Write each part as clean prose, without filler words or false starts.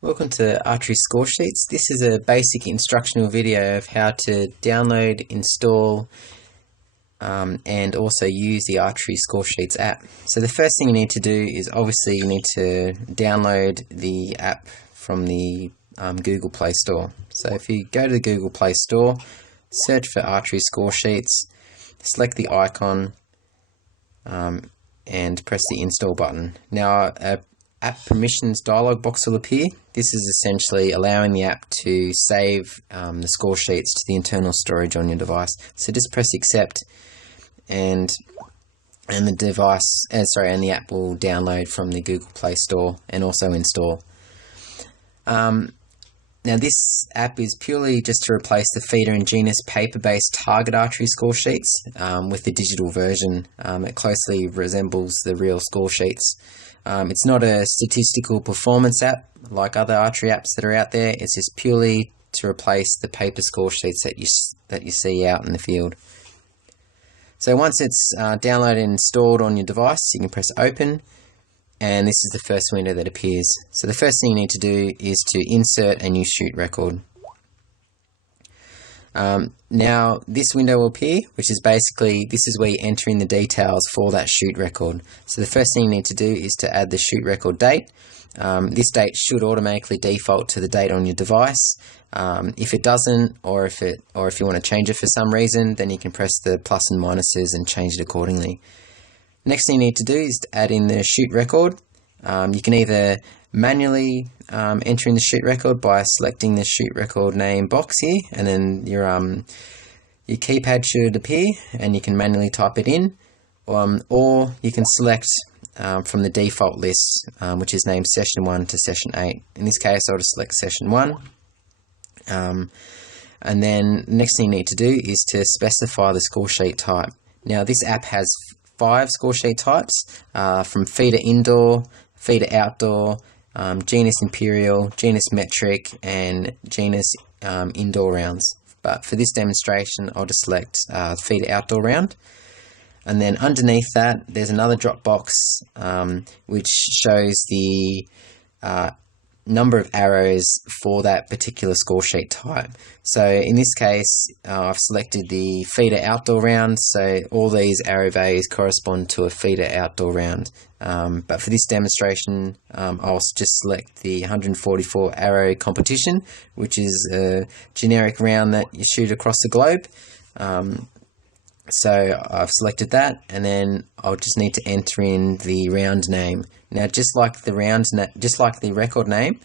Welcome to Archery Score Sheets. This is a basic instructional video of how to download, install, and also use the Archery Score Sheets app. So the first thing you need to do is obviously you need to download the app from the Google Play Store. So if you go to the Google Play Store, search for Archery Score Sheets, select the icon, and press the install button. Now a app permissions dialog box will appear. This is essentially allowing the app to save the score sheets to the internal storage on your device. So just press accept, and the device, and the app will download from the Google Play Store and also install. Now this app is purely just to replace the FITA and GNAS paper-based target archery score sheets with the digital version. It closely resembles the real score sheets. It's not a statistical performance app like other archery apps that are out there. It's just purely to replace the paper score sheets that you see out in the field. So once it's downloaded and installed on your device, you can press open, and this is the first window that appears. So the first thing you need to do is to insert a new shoot record. Now this window will appear, which is basically, this is where you enter in the details for that shoot record. So the first thing you need to do is to add the shoot record date. This date should automatically default to the date on your device. If it doesn't, or if you want to change it for some reason, then you can press the plus and minuses and change it accordingly. Next thing you need to do is to add in the shoot record. You can either manually enter in the shoot record by selecting the shoot record name box here, and then your keypad should appear and you can manually type it in, or you can select from the default list, which is named session 1 to session 8. In this case, I'll just select session 1. And then the next thing you need to do is to specify the score sheet type. Now this app has 5 score sheet types, from FITA Indoor, FITA Outdoor, GNAS Imperial, GNAS Metric, and GNAS Indoor rounds. But for this demonstration, I'll just select FITA Outdoor round. And then underneath that, there's another drop box which shows the number of arrows for that particular score sheet type. So in this case, I've selected the FITA Outdoor round, so all these arrow values correspond to a FITA Outdoor round. But for this demonstration, I'll just select the 144 arrow competition, which is a generic round that you shoot across the globe. So I've selected that, and then I'll just need to enter in the round name. Now, just like the record name,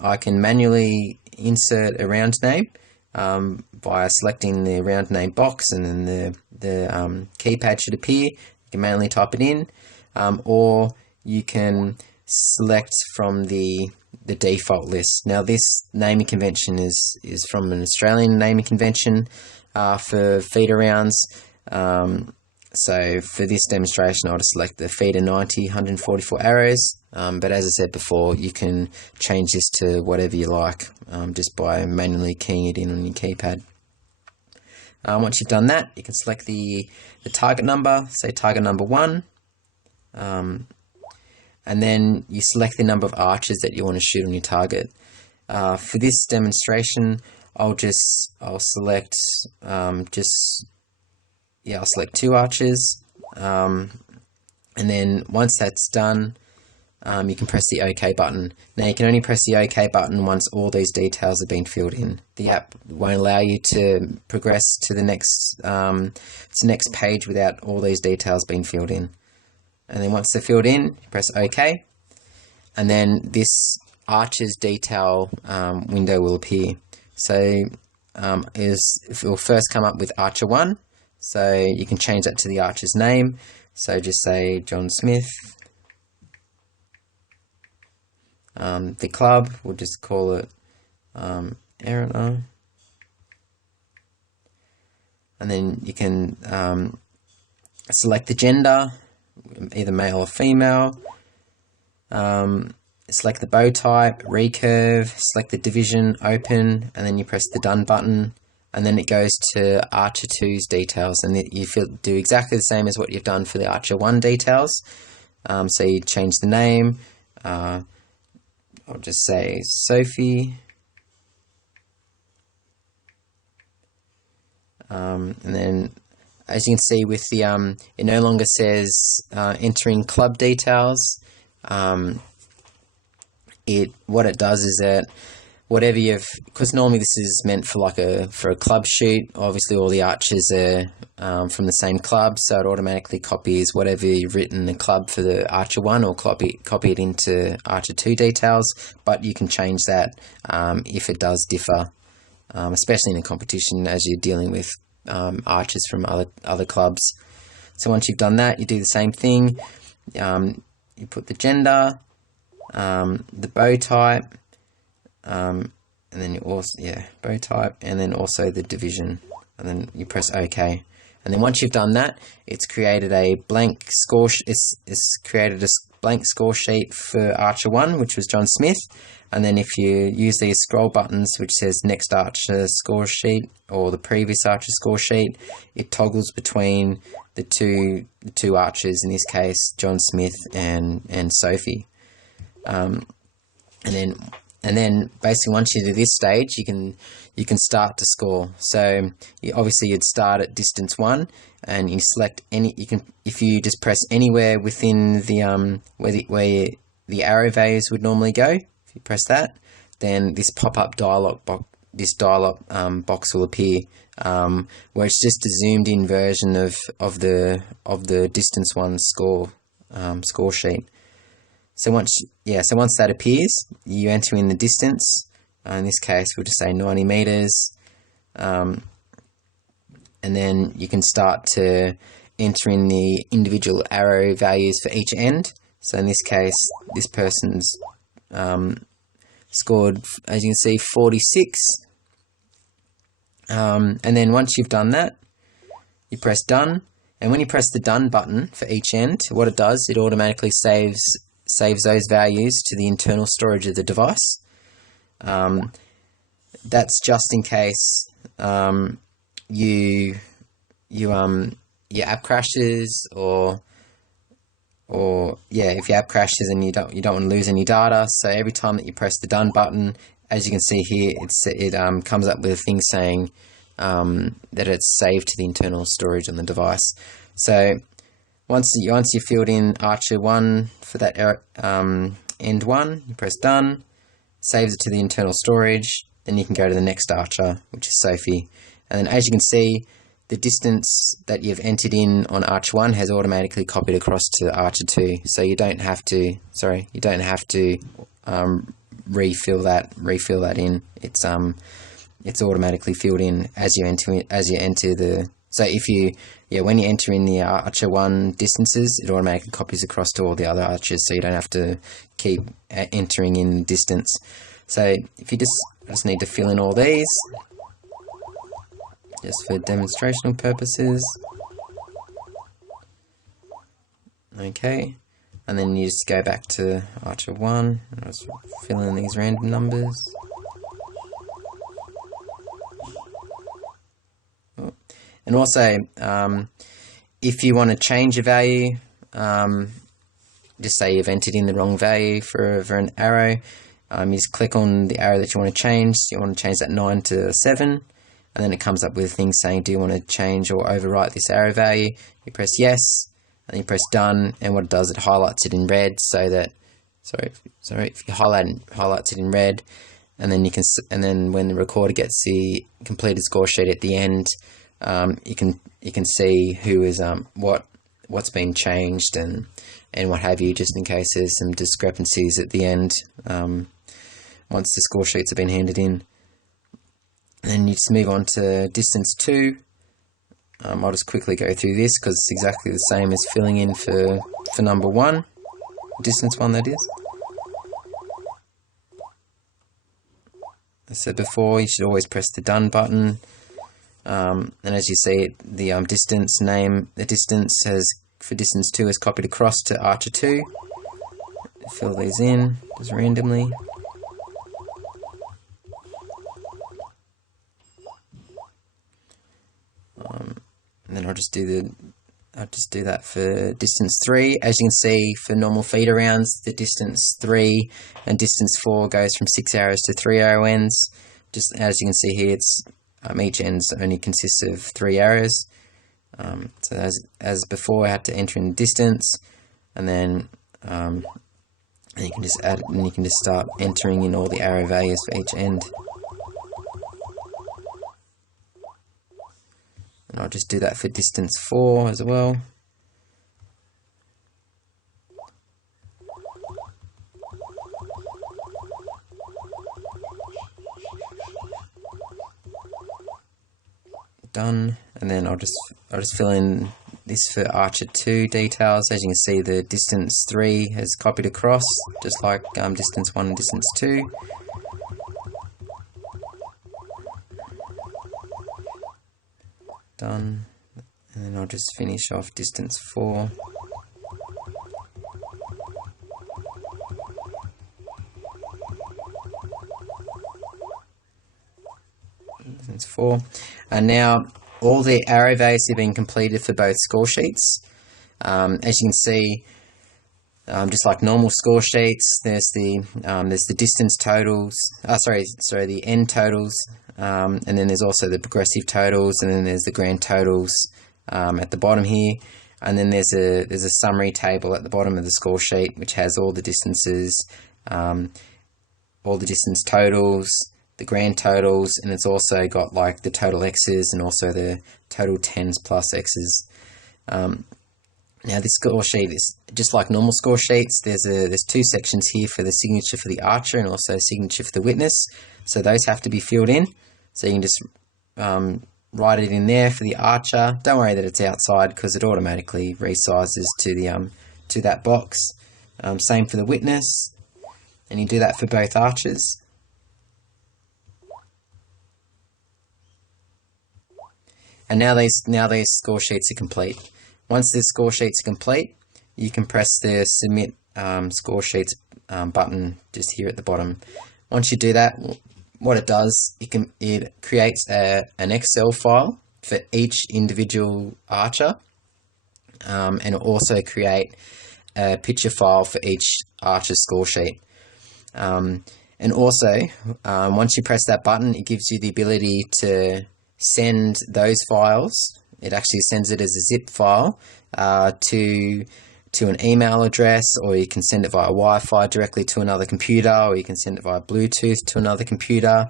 I can manually insert a round name by selecting the round name box, and then the keypad should appear. You can manually type it in, or you can select from the default list. Now, this naming convention is from an Australian naming convention for FITA rounds. So for this demonstration, I'll just select the FITA 90 144 arrows, but as I said before, you can change this to whatever you like just by manually keying it in on your keypad. Once you've done that, you can select the target number, say target number 1, and then you select the number of archers that you want to shoot on your target. For this demonstration, I'll select I'll select 2 archers, and then once that's done, you can press the OK button. Now you can only press the OK button once all these details have been filled in. The app won't allow you to progress to the next page without all these details being filled in. And then once they're filled in, you press OK, and then this archer's detail window will appear. So it will first come up with Archer 1. So you can change that to the archer's name. So just say John Smith. The club, we'll just call it Aaron. And then you can select the gender, either male or female. Select the bow type, recurve, select the division, open, and then you press the done button. And then it goes to Archer 2's details, and you do exactly the same as what you've done for the Archer 1 details. So you change the name, I'll just say Sophie. And then, as you can see with the, it no longer says entering club details. What it does is that whatever because normally this is meant for for a club shoot. Obviously, all the archers are from the same club, so it automatically copies whatever you've written in the club for the Archer 1 or copy it into Archer 2 details. But you can change that if it does differ, especially in a competition as you're dealing with archers from other clubs. So once you've done that, you do the same thing. You put the gender, the bow type, and then you also bow type, and then also the division, and then you press OK. And then once you've done that, it's created a blank score. It's created a blank score sheet for Archer 1, which was John Smith. And then if you use these scroll buttons, which says Next Archer Score Sheet or the Previous Archer Score Sheet, it toggles between the two archers, in this case John Smith and Sophie. And then basically once you do this stage, you can start to score. So obviously you'd start at distance 1, and you select if you just press anywhere within the where the arrow values would normally go. If you press that, then this pop-up dialog box will appear, where it's just a zoomed in version of the distance 1 score sheet. So once that appears, you enter in the distance. In this case, we'll just say 90 meters, and then you can start to enter in the individual arrow values for each end. So in this case, this person's scored, as you can see, 46. And then once you've done that, you press done. And when you press the done button for each end, what it does, it automatically saves those values to the internal storage of the device. That's just in case your app crashes, or if your app crashes and you don't want to lose any data. So every time that you press the done button, as you can see here, it comes up with a thing saying that it's saved to the internal storage on the device. So once you filled in Archer 1 for that end 1, you press done, saves it to the internal storage, then you can go to the next archer, which is Sophie. And then as you can see, the distance that you've entered in on Archer 1 has automatically copied across to Archer 2. So you don't have to refill that in. It's automatically filled in as you enter the. So when you enter in the Archer 1 distances, it automatically copies across to all the other archers, so you don't have to keep entering in distance. So if you just need to fill in all these, just for demonstrational purposes. Okay, and then you just go back to Archer 1, and just fill in these random numbers. And also, if you want to change a value, just say you've entered in the wrong value for an arrow, you just click on the arrow that you want to change. You want to change that 9 to 7, and then it comes up with a thing saying, do you want to change or overwrite this arrow value? You press yes, and you press done, and what it does, it highlights it in red, so that, if you highlights it in red, and then when the recorder gets the completed score sheet at the end, you can see who is what's been changed and what have you, just in case there's some discrepancies at the end once the score sheets have been handed in. And then you just move on to distance 2. I'll just quickly go through this because it's exactly the same as filling in for number 1, distance 1 that is. As I said before, you should always press the done button. And as you see, the distance for distance 2 is copied across to Archer 2. Fill these in just randomly. And then I'll just do I'll just do that for distance 3. As you can see, for normal FITA rounds, the distance 3 and distance 4 goes from 6 arrows to 3 arrow ends. Just as you can see here, it's each end only consists of 3 arrows. So as before, I had to enter in the distance, and then you can just add, and you can just start entering in all the arrow values for each end. And I'll just do that for distance 4 as well. Done, and then I'll just fill in this for Archer 2 details. As you can see, the distance 3 has copied across, just like distance 1 and distance 2. Done, and then I'll just finish off distance 4. Distance 4, and now all the arrow values have been completed for both score sheets. As you can see, just like normal score sheets, there's the distance totals. The end totals. And then there's also the progressive totals, and then there's the grand totals at the bottom here, and then there's a summary table at the bottom of the score sheet which has all the distances, all the distance totals, the grand totals, and it's also got like the total X's and also the total 10s plus X's. Now this score sheet is just like normal score sheets. There's 2 sections here for the signature for the archer and also signature for the witness. So those have to be filled in. So you can just write it in there for the archer. Don't worry that it's outside because it automatically resizes to that box. Same for the witness, and you do that for both archers. And now these score sheets are complete. Once the score sheets are complete, you can press the Submit Score Sheets button just here at the bottom. Once you do that, what it does, it creates an Excel file for each individual archer, and it'll also create a picture file for each archer's score sheet. And also, once you press that button, it gives you the ability to send those files. It actually sends it as a zip file to an email address, or you can send it via Wi-Fi directly to another computer, or you can send it via Bluetooth to another computer.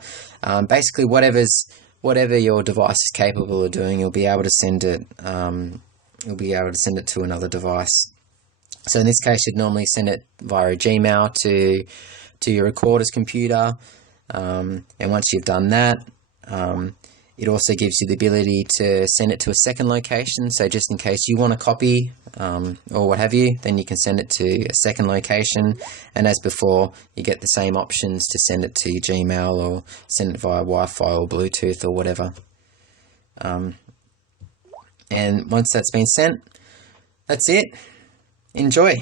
Basically, whatever your device is capable of doing, you'll be able to send it. You'll be able to send it to another device. So in this case, you'd normally send it via a Gmail to your recorder's computer, and once you've done that, it also gives you the ability to send it to a second location. So just in case you want a copy or what have you, then you can send it to a second location. And as before, you get the same options to send it to your Gmail or send it via Wi-Fi or Bluetooth or whatever. And once that's been sent, that's it. Enjoy.